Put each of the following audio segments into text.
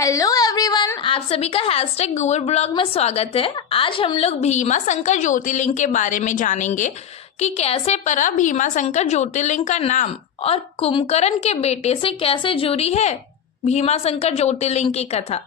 Hello everyone, आप सभी का हैशटैग गूगल ब्लॉग में स्वागत है। आज हम लोग भीमा शंकर ज्योतिर्लिंग के बारे में जानेंगे कि कैसे पड़ा भीमा शंकर ज्योतिर्लिंग का नाम और कुंभकर्ण के बेटे से कैसे जुड़ी है भीमा शंकर ज्योतिर्लिंग की कथा।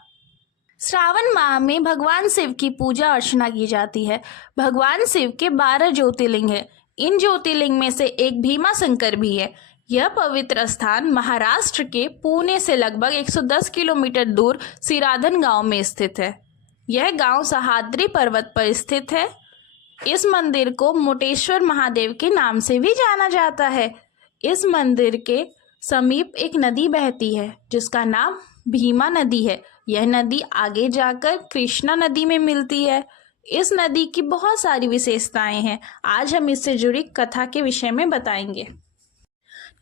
श्रावण माह में भगवान शिव की पूजा अर्चना की जाती है। भगवान शिव के 12 ज्योतिर्लिंग है। इन ज्योतिर्लिंग में से एक भीमा शंकर भी है। यह पवित्र स्थान महाराष्ट्र के पुणे से लगभग 110 किलोमीटर दूर सिराधन गांव में स्थित है। यह गांव सह्याद्री पर्वत पर स्थित है। इस मंदिर को मोटेश्वर महादेव के नाम से भी जाना जाता है। इस मंदिर के समीप एक नदी बहती है जिसका नाम भीमा नदी है। यह नदी आगे जाकर कृष्णा नदी में मिलती है। इस नदी की बहुत सारी विशेषताएं हैं। आज हम इससे जुड़ी कथा के विषय में बताएंगे।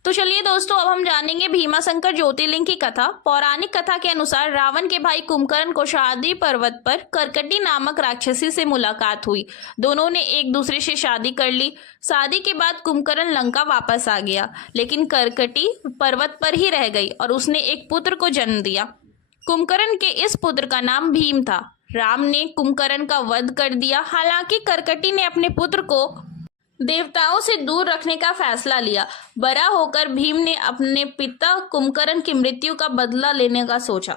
तो चलिए दोस्तों, अब हम जानेंगे भीमा शंकर ज्योतिर्लिंग की कथा। पौराणिक कथा के अनुसार रावण के भाई कुंभकर्ण को सह्याद्री पर्वत पर कर्कटी नामक राक्षसी से मुलाकात हुई। दोनों ने एक दूसरे से शादी कर ली। शादी के बाद कुंभकर्ण लंका वापस आ गया, लेकिन कर्कटी पर्वत पर ही रह गई और उसने एक पुत्र को जन्म दिया। कुंभकर्ण के इस पुत्र का नाम भीम था। राम ने कुंभकर्ण का वध कर दिया। हालांकि कर्कटी ने अपने पुत्र को देवताओं से दूर रखने का फैसला लिया। बड़ा होकर भीम ने अपने पिता कुंभकर्ण की मृत्यु का बदला लेने का सोचा।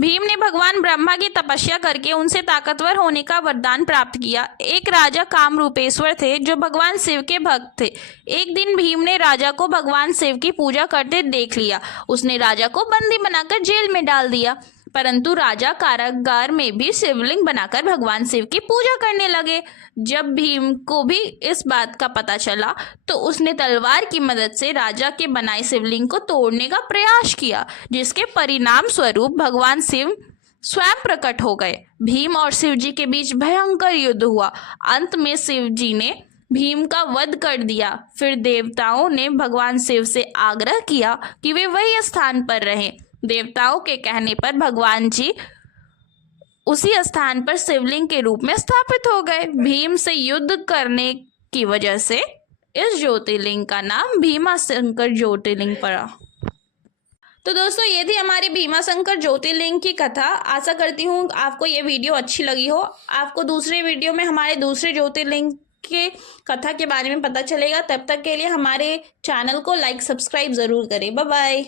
भीम ने भगवान ब्रह्मा की तपस्या करके उनसे ताकतवर होने का वरदान प्राप्त किया। एक राजा कामरूपेश्वर थे जो भगवान शिव के भक्त थे। एक दिन भीम ने राजा को भगवान शिव की पूजा करते देख लिया। उसने राजा को बंदी बनाकर जेल में डाल दिया, परंतु राजा कारागार में भी शिवलिंग बनाकर भगवान शिव की पूजा करने लगे। जब भीम को भी इस बात का पता चला तो उसने तलवार की मदद से राजा के बनाए शिवलिंग को तोड़ने का प्रयास किया, जिसके परिणाम स्वरूप भगवान शिव स्वयं प्रकट हो गए। भीम और शिव जी के बीच भयंकर युद्ध हुआ। अंत में शिव जी ने भीम का वध कर दिया। फिर देवताओं ने भगवान शिव से आग्रह किया कि वे वही स्थान पर रहें। देवताओं के कहने पर भगवान जी उसी स्थान पर शिवलिंग के रूप में स्थापित हो गए। भीम से युद्ध करने की वजह से इस ज्योतिर्लिंग का नाम भीमा शंकर ज्योतिर्लिंग पड़ा। तो दोस्तों, ये थी हमारी भीमा शंकर ज्योतिर्लिंग की कथा। आशा करती हूँ आपको ये वीडियो अच्छी लगी हो। आपको दूसरे वीडियो में हमारे दूसरे ज्योतिर्लिंग के कथा के बारे में पता चलेगा। तब तक के लिए हमारे चैनल को लाइक सब्सक्राइब ज़रूर करें। Bye bye.